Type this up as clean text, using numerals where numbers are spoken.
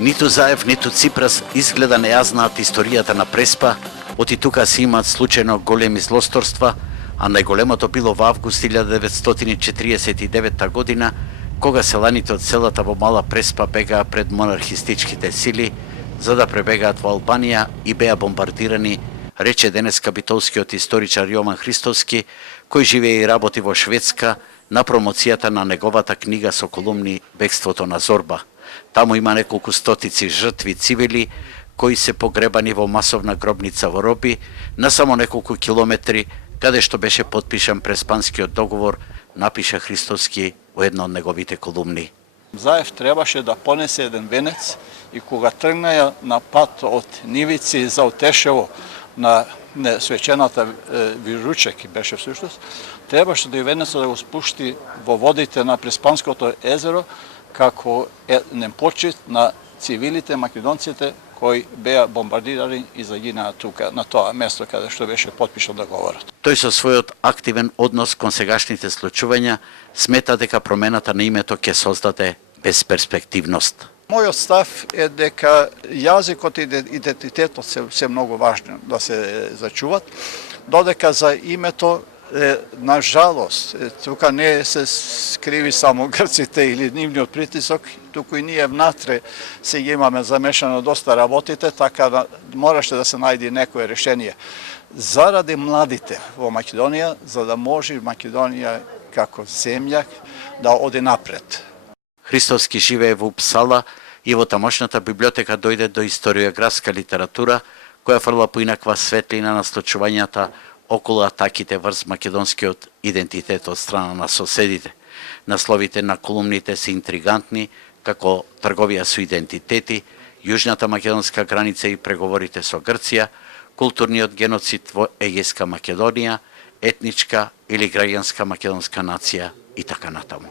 Ниту Заев, ниту Ципрас изгледа не ја знаат историјата на Преспа, оти тука се имаат случајно големи злосторства, а најголемото било во август 1949 година, кога селаните од селата во Мала Преспа бегаа пред монархистичките сили, за да пребегаат во Албанија и беа бомбардирани, рече денеска битолскиот историчар Јован Христовски, кој живее и работи во Шведска на промоцијата на неговата книга со колумни Бегството на Зорба. Таму има неколку стотици жртви цивили кои се погребани во масовна гробница во Роби, на само неколку километри каде што беше потпишан Преспанскиот договор, напиша Христовски во една од неговите колумни. Заев требаше да понесе еден венец и кога тргнаја на пат од Нивици за Утешево на свечената Виручек беше всушност, требаше да и венецот да го спушти во водите на Преспанското езеро како еден почит на цивилите македонците кои беа бомбардирани и загинаа тука, на тоа место каде што беше потпишан договорот. Тој со својот активен однос кон сегашните случувања смета дека промената на името ќе создаде безперспективност. Мојот став е дека јазикот и идентитетот се многу важни да се зачуват, додека за името на жалост, тука не се скриви само грците или нивниот притисок, туку и ние внатре се ги имаме замешано доста работите, така да мораше да се најде некое решение заради младите во Македонија, за да може Македонија како земја да оди напред. Христовски живее во Упсала и во тамошната библиотека дојде до историографска литература, која фрла поинаква светлина на случувањата околу атаките врз македонскиот идентитет од страна на соседите. Насловите на колумните се интригантни, како трговија со идентитети, јужната македонска граница и преговорите со Грција, културниот геноцид во Егејска Македонија, етничка или граѓанска македонска нација и така натаму.